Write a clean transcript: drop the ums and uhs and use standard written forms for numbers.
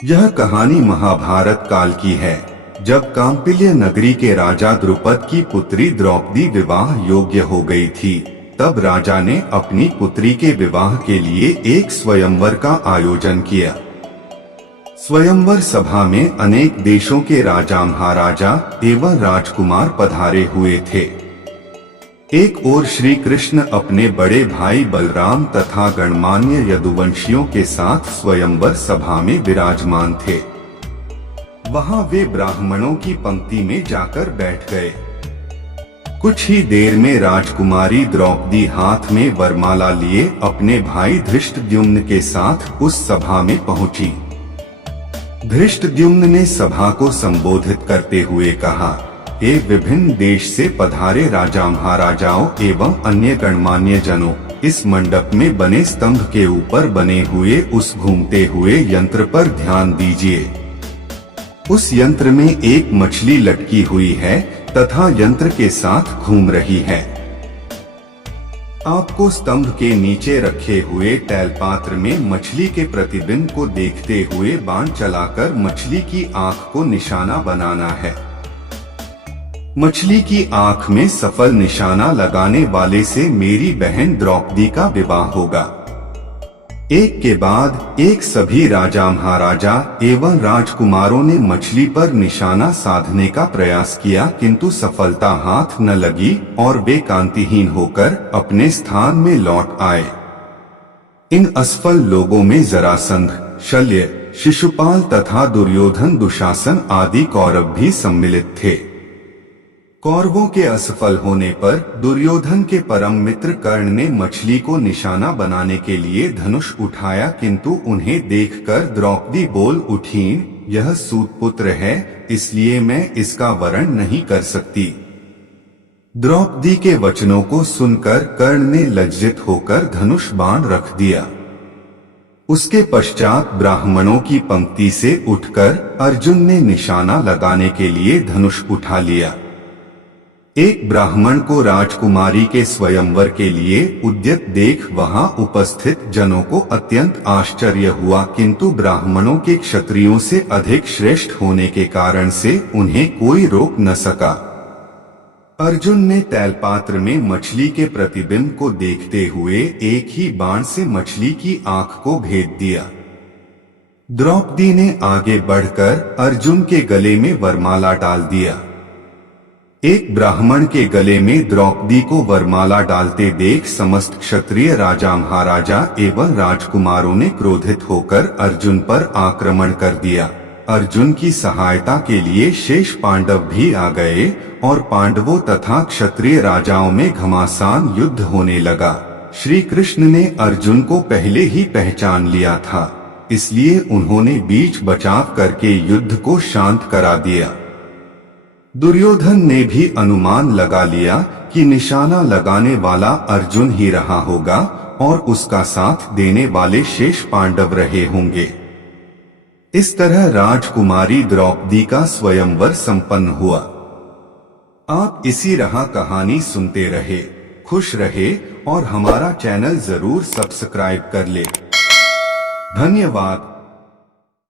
यह कहानी महाभारत काल की है, जब कांपिल्य नगरी के राजा द्रुपद की पुत्री द्रौपदी विवाह योग्य हो गई थी। तब राजा ने अपनी पुत्री के विवाह के लिए एक स्वयंवर का आयोजन किया। स्वयंवर सभा में अनेक देशों के राजा महाराजा एवं राजकुमार पधारे हुए थे। एक ओर श्री कृष्ण अपने बड़े भाई बलराम तथा गणमान्य यदुवंशियों के साथ स्वयंवर सभा में विराजमान थे। वहां वे ब्राह्मणों की पंक्ति में जाकर बैठ गए। कुछ ही देर में राजकुमारी द्रौपदी हाथ में वरमाला लिए अपने भाई धृष्टद्युम्न के साथ उस सभा में पहुंची। धृष्टद्युम्न ने सभा को संबोधित करते हुए कहा, ये विभिन्न देश से पधारे राजा महाराजाओं एवं अन्य गणमान्य जनों, इस मंडप में बने स्तंभ के ऊपर बने हुए उस घूमते हुए यंत्र पर ध्यान दीजिए। उस यंत्र में एक मछली लटकी हुई है तथा यंत्र के साथ घूम रही है। आपको स्तंभ के नीचे रखे हुए तैलपात्र में मछली के प्रतिबिंब को देखते हुए बाण चलाकर मछली की आंख को निशाना बनाना है। मछली की आंख में सफल निशाना लगाने वाले से मेरी बहन द्रौपदी का विवाह होगा। एक के बाद एक सभी राजा महाराजा एवं राजकुमारों ने मछली पर निशाना साधने का प्रयास किया, किंतु सफलता हाथ न लगी और वे कांतिहीन होकर अपने स्थान में लौट आए। इन असफल लोगों में जरासंध, शल्य, शिशुपाल तथा दुर्योधन, दुशासन आदि कौरव भी सम्मिलित थे। कौरवों के असफल होने पर दुर्योधन के परम मित्र कर्ण ने मछली को निशाना बनाने के लिए धनुष उठाया, किंतु उन्हें देखकर द्रौपदी बोल उठीं, यह सूतपुत्र है, इसलिए मैं इसका वरण नहीं कर सकती। द्रौपदी के वचनों को सुनकर कर्ण ने लज्जित होकर धनुष बाण रख दिया। उसके पश्चात ब्राह्मणों की पंक्ति से उठकर अर्जुन ने निशाना लगाने के लिए धनुष उठा लिया। एक ब्राह्मण को राजकुमारी के स्वयंवर के लिए उद्यत देख वहां उपस्थित जनों को अत्यंत आश्चर्य हुआ, किंतु ब्राह्मणों के क्षत्रियों से अधिक श्रेष्ठ होने के कारण से उन्हें कोई रोक न सका। अर्जुन ने तैलपात्र में मछली के प्रतिबिंब को देखते हुए एक ही बाण से मछली की आंख को भेद दिया। द्रौपदी ने आगे बढ़कर अर्जुन के गले में वरमाला डाल दिया। एक ब्राह्मण के गले में द्रौपदी को वरमाला डालते देख समस्त क्षत्रिय राजा महाराजा एवं राजकुमारों ने क्रोधित होकर अर्जुन पर आक्रमण कर दिया। अर्जुन की सहायता के लिए शेष पांडव भी आ गए और पांडवों तथा क्षत्रिय राजाओं में घमासान युद्ध होने लगा। श्री कृष्ण ने अर्जुन को पहले ही पहचान लिया था, इसलिए उन्होंने बीच बचाव करके युद्ध को शांत करा दिया। दुर्योधन ने भी अनुमान लगा लिया कि निशाना लगाने वाला अर्जुन ही रहा होगा और उसका साथ देने वाले शेष पांडव रहे होंगे। इस तरह राजकुमारी द्रौपदी का स्वयंवर संपन्न हुआ। आप इसी तरह कहानी सुनते रहे, खुश रहे और हमारा चैनल जरूर सब्सक्राइब कर ले। धन्यवाद।